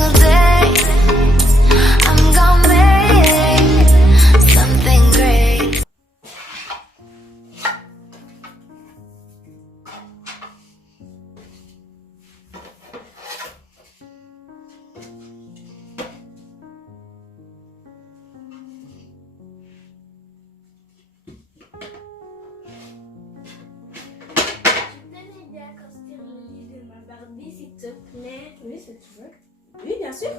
single day. I'm gonna make something great. S'il te plaît. Oui, c'est tu veux. Oui, bien sûr.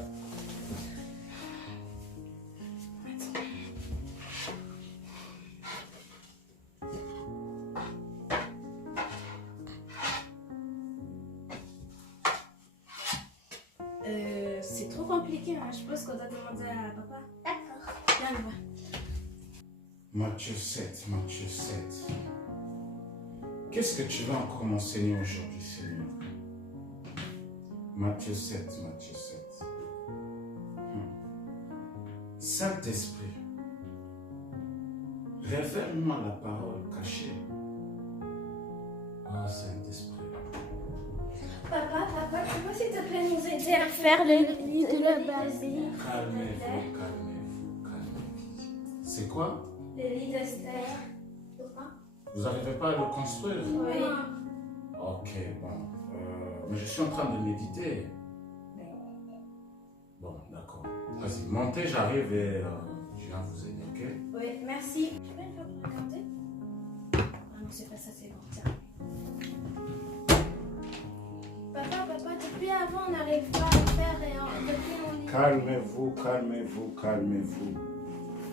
Attends. C'est trop compliqué, hein. Je pense qu'on doit demander à papa. D'accord. Viens, on va. Matthieu 7, Matthieu 7. Qu'est-ce que tu vas encore m'enseigner aujourd'hui, Seigneur? Matthieu 7, Matthieu 7. Saint-Esprit, révèle-moi la parole cachée. Oh, Saint-Esprit. Papa, tu peux s'il te plaît nous aider à faire le lit de la Barbie? Calmez-vous, calmez-vous, calmez-vous. C'est quoi? Le lit d'Esther. Vous n'arrivez pas à le construire? Oui. Ok, bon. Mais je suis en train de méditer. Bon, d'accord. Vas-y, montez, j'arrive et je viens vous aider, ok? Oui, merci. Tu peux une fois pour regarder? Ah non, c'est pas ça, c'est bon. Tiens. Papa, depuis avant, on n'arrive pas à le faire et depuis on est... Calmez-vous, calmez-vous, calmez-vous.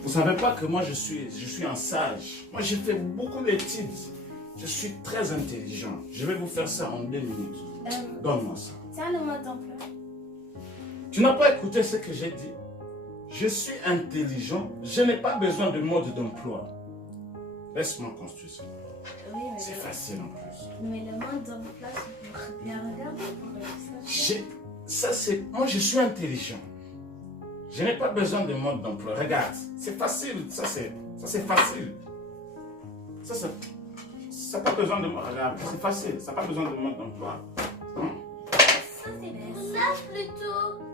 Vous savez pas que moi je suis un sage. Moi j'ai fait beaucoup d'études. Je suis très intelligent. Je vais vous faire ça en 2 minutes. Donne-moi ça. Tiens le mode d'emploi. Tu n'as pas écouté ce que j'ai dit? Je suis intelligent. Je n'ai pas besoin de mode d'emploi. Laisse-moi construire ça. Oui, mais C'est facile en plus. Mais le mode d'emploi, c'est pour bien regarder. Ça c'est... Moi je suis intelligent. Je n'ai pas besoin de mode d'emploi. Regarde, c'est facile. Ça c'est facile. Ça n'a pas besoin de mode. Regarde, c'est facile. Ça n'a pas besoin de mode d'emploi. Ça, c'est pour ça plutôt.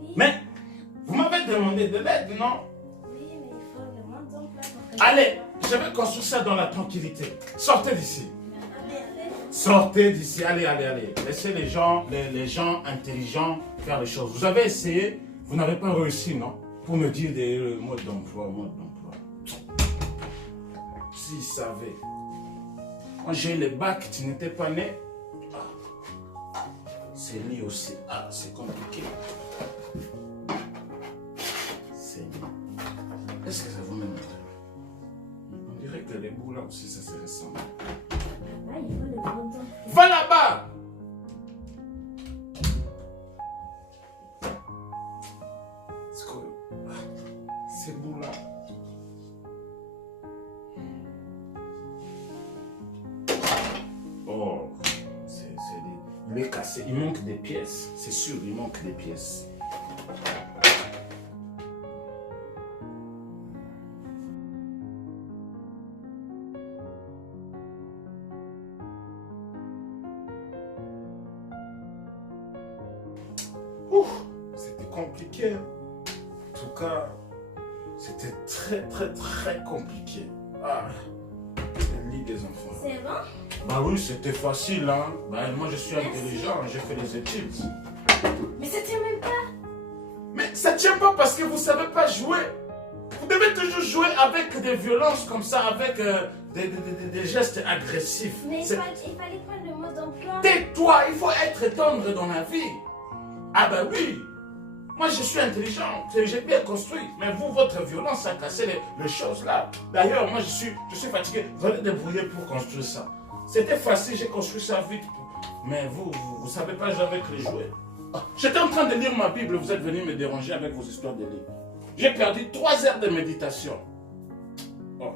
Oui. Mais vous m'avez demandé de l'aide, non? Oui, mais il faut le mode d'emploi pour que... Allez, je vais construire ça dans la tranquillité. Sortez d'ici. Allez. Sortez d'ici. Allez. Laissez les gens intelligents faire les choses. Vous avez essayé, vous n'avez pas réussi, non? Pour me dire des modes d'emploi, S'ils savaient. Moi, j'ai eu le bac, tu n'étais pas né. C'est lui aussi. Ah, c'est compliqué. Est-ce que ça vous met? On dirait que les bouts là aussi, ça se ressemble. Là, il faut le mode d'emploi. Va là-bas! C'est quoi? Ces bouts là. Oh, il est cassé. Il manque des pièces. C'est sûr, il manque des pièces. C'était compliqué. En tout cas, c'était très compliqué. Ah, le lit des enfants. C'est bon? Bah oui, c'était facile, hein. Bah, moi, je suis intelligent, j'ai fait des études. Mais ça tient même pas. Mais ça tient pas parce que vous savez pas jouer. Vous devez toujours jouer avec des violences comme ça, avec des gestes agressifs. Mais il fallait prendre le mode d'emploi. Tais-toi, il faut être tendre dans la vie. Ah bah oui. Moi, je suis intelligent, j'ai bien construit. Mais vous, votre violence a cassé les choses là. D'ailleurs, moi, je suis fatigué. Vous allez débrouiller pour construire ça. C'était facile, j'ai construit ça vite. Mais vous savez pas jouer avec les jouets. J'étais en train de lire ma Bible, vous êtes venu me déranger avec vos histoires de livres. J'ai perdu 3 heures de méditation. Oh.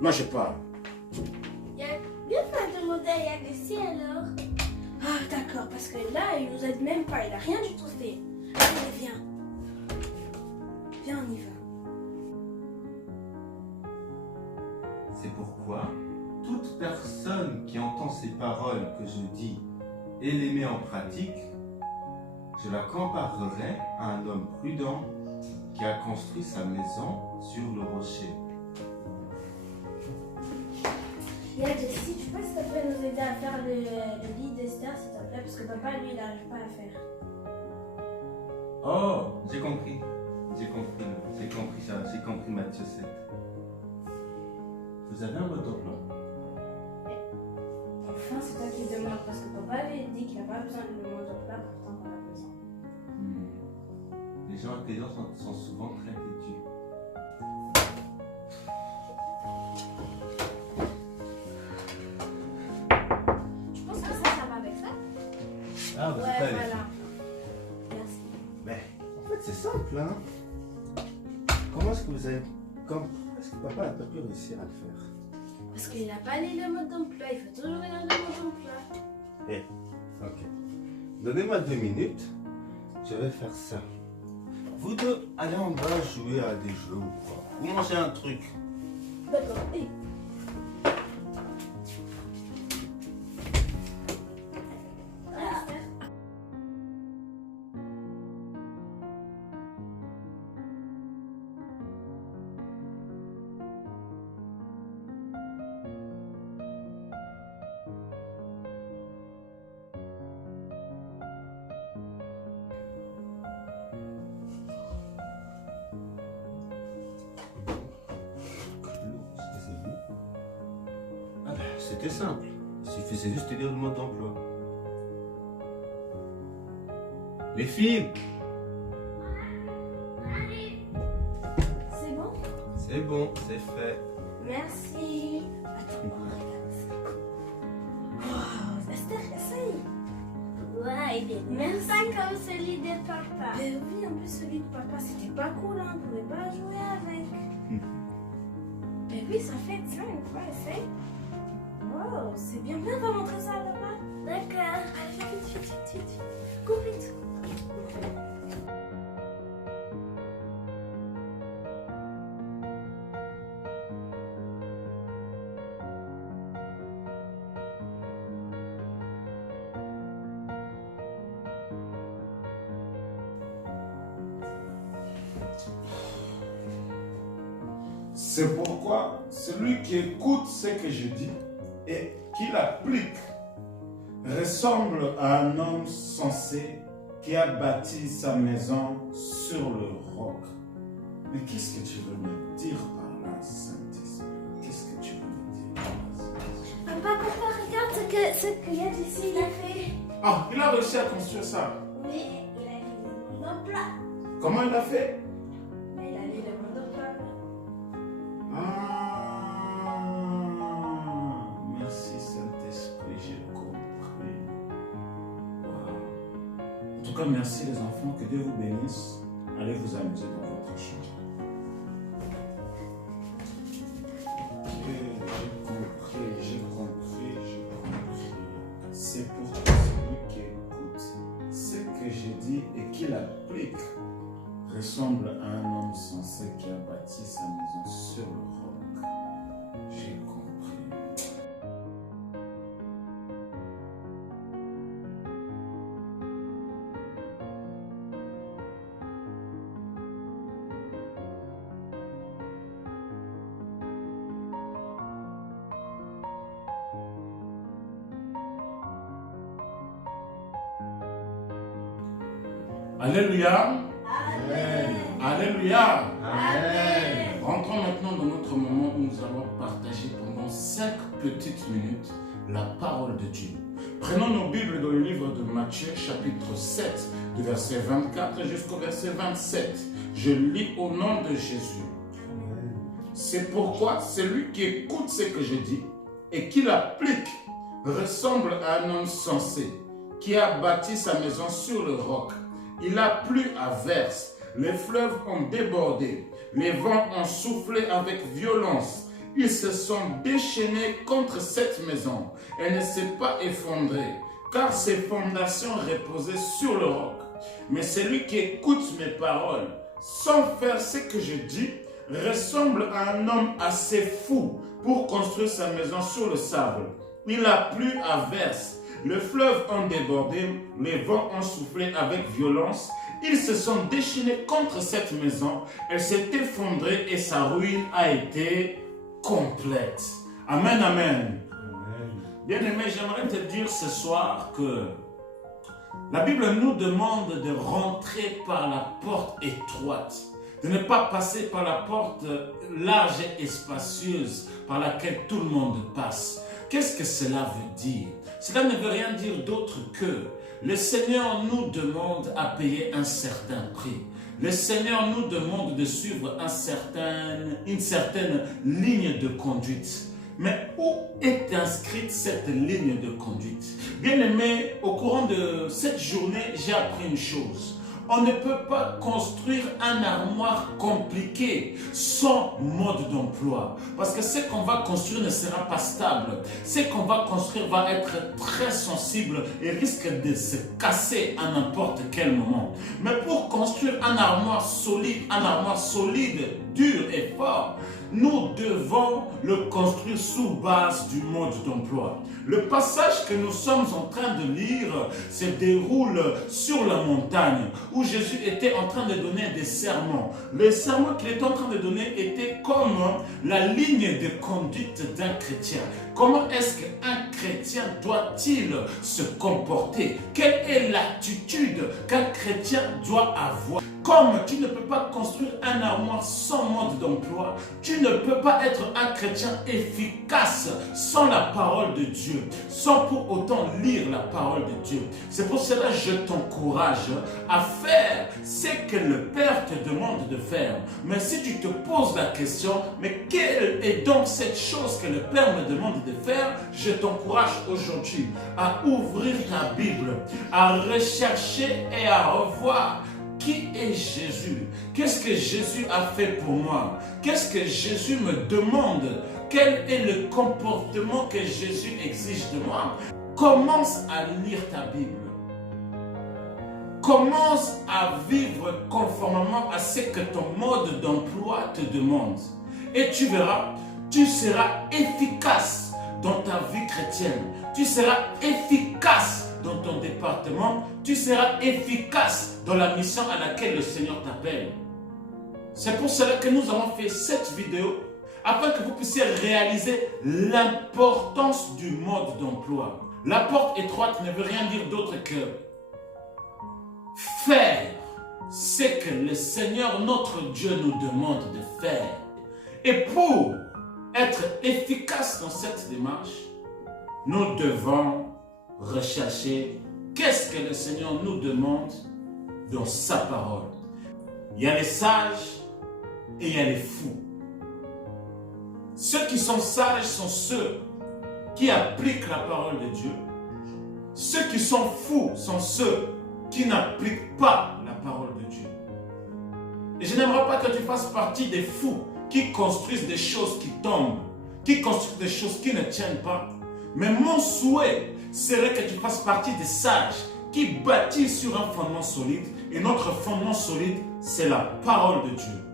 Moi, je pars. Il y a bien pas de modèle, il y a des si alors. Ah, d'accord, parce que là, il nous aide même pas, il a rien du tout fait. Allez, viens. Viens, on y va. C'est pourquoi toute personne qui entend ces paroles que je dis et les met en pratique Je la comparerai à un homme prudent qui a construit sa maison sur le rocher. Yeah, Jessie, tu peux s'il te plaît nous aider à faire le lit d'Esther, s'il te plaît, parce que papa, lui, il n'arrive pas à le faire. Oh, j'ai compris. J'ai compris Matthieu 7. Vous avez un motoplan? Enfin, c'est toi qui demandes, parce que papa avait dit qu'il n'a pas besoin de le motoplan, pourtant on a besoin. Les gens intelligents sont souvent très têtus. Tu penses que ça va avec ça? Ah, vous Ouais, êtes allés. voilà. Merci. Mais en fait, c'est simple, hein. Comment est-ce que papa n'a pas pu réussir à le faire? Parce qu'il n'a pas lu le mode d'emploi, il faut toujours lire le mode d'emploi. Ok. Donnez-moi 2 minutes. Je vais faire ça. Vous deux, allez en bas jouer à des jeux ou quoi. Vous mangez un truc. D'accord. Hey. Ah ben, c'était simple. Il suffisait juste de lire le mode d'emploi. Les filles, C'est bon? c'est bon, c'est fait. Merci. Attends, regarde ça. Wow, Esther, essaye. Ouais, il est même pas comme celui de papa. Mais oui, en plus celui de papa, c'était pas cool, hein, on pouvait pas jouer avec. Mais oui, ça fait 5, ouais, essaye. Wow, c'est bien, on va montrer ça à papa. D'accord. Allez, vite. Cours vite. C'est pourquoi celui qui écoute ce que je dis et qui l'applique ressemble à un homme sensé qui a bâti sa maison sur le roc. Mais qu'est-ce que tu veux me dire par là, Saint-Esprit? Qu'est-ce que tu veux me dire par là, Saint-Esprit? Papa, regarde ce que Yadissi a fait. Ah, il a réussi à construire ça. Oui, il a mis le mode d'emploi. Comment il a fait? Mais il a mis le mode d'emploi. Ah, merci Saint-Esprit, j'ai compris. Wow. En tout cas, merci les enfants, que Dieu vous bénisse. Allez vous amuser dans votre chambre. J'ai compris. C'est pourquoi celui qui écoute ce que j'ai dit et qui l'applique ressemble à un homme sensé qui a bâti sa maison sur le roc. J'ai compris. Alléluia. Alléluia. Amen. Rentrons maintenant dans notre moment où nous allons partager pendant 5 petites minutes la parole de Dieu. Prenons nos Bibles dans le livre de Matthieu, chapitre 7, du verset 24 jusqu'au verset 27. Je lis au nom de Jésus. C'est pourquoi celui qui écoute ce que je dis et qui l'applique ressemble à un homme sensé qui a bâti sa maison sur le roc. Il a plu à verse, les fleuves ont débordé, les vents ont soufflé avec violence. Ils se sont déchaînés contre cette maison. Elle ne s'est pas effondrée, car ses fondations reposaient sur le roc. Mais celui qui écoute mes paroles, sans faire ce que je dis, ressemble à un homme assez fou pour construire sa maison sur le sable. Il a plu à verse, Les fleuves ont débordé, les vents ont soufflé avec violence. Ils se sont déchaînés contre cette maison. Elle s'est effondrée et sa ruine a été complète. Amen, amen. Bien-aimé, j'aimerais te dire ce soir que la Bible nous demande de rentrer par la porte étroite, de ne pas passer par la porte large et spacieuse par laquelle tout le monde passe. Qu'est-ce que cela veut dire? Cela ne veut rien dire d'autre que le Seigneur nous demande à payer un certain prix. Le Seigneur nous demande de suivre une certaine ligne de conduite. Mais où est inscrite cette ligne de conduite? Bien-aimé, au courant de cette journée, j'ai appris une chose. On ne peut pas construire un armoire compliqué sans mode d'emploi. Parce que ce qu'on va construire ne sera pas stable. Ce qu'on va construire va être très sensible et risque de se casser à n'importe quel moment. Mais pour construire un armoire solide, dur et fort, nous devons le construire sous base du mode d'emploi. Le passage que nous sommes en train de lire se déroule sur la montagne où Jésus était en train de donner des sermons. Les sermons qu'il était en train de donner étaient comme la ligne de conduite d'un chrétien. Comment est-ce qu'un chrétien doit-il se comporter? Quelle est l'attitude qu'un chrétien doit avoir? Comme tu ne peux pas construire un armoire sans mode d'emploi, tu ne peux pas être un chrétien efficace sans la parole de Dieu, sans pour autant lire la parole de Dieu. C'est pour cela que je t'encourage à faire ce que le Père te demande de faire. Mais si tu te poses la question, mais quelle est donc cette chose que le Père me demande de faire, je t'encourage aujourd'hui à ouvrir ta Bible, à rechercher et à revoir. Qui est Jésus? Qu'est-ce que Jésus a fait pour moi? Qu'est-ce que Jésus me demande? Quel est le comportement que Jésus exige de moi? Commence à lire ta Bible. Commence à vivre conformément à ce que ton mode d'emploi te demande. Et tu verras, tu seras efficace dans ta vie chrétienne. Tu seras efficace dans ton département, tu seras efficace dans la mission à laquelle le Seigneur t'appelle. C'est pour cela que nous avons fait cette vidéo, afin que vous puissiez réaliser l'importance du mode d'emploi. La porte étroite ne veut rien dire d'autre que faire ce que le Seigneur, notre Dieu, nous demande de faire. Et pour être efficace dans cette démarche, nous devons rechercher qu'est-ce que le Seigneur nous demande dans sa parole. Il y a les sages et il y a les fous. Ceux qui sont sages sont ceux qui appliquent la parole de Dieu. Ceux qui sont fous sont ceux qui n'appliquent pas la parole de Dieu. Et je n'aimerais pas que tu fasses partie des fous qui construisent des choses qui tombent, qui construisent des choses qui ne tiennent pas. Mais mon souhait serait que tu fasses partie des sages qui bâtissent sur un fondement solide. Et notre fondement solide, c'est la parole de Dieu.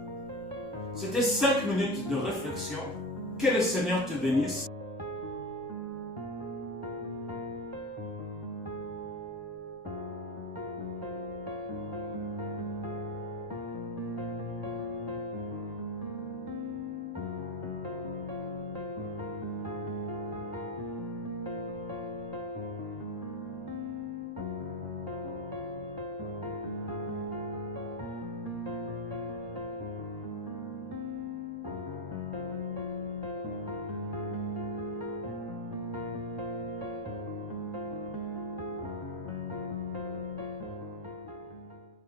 C'était 5 minutes de réflexion. Que le Seigneur te bénisse.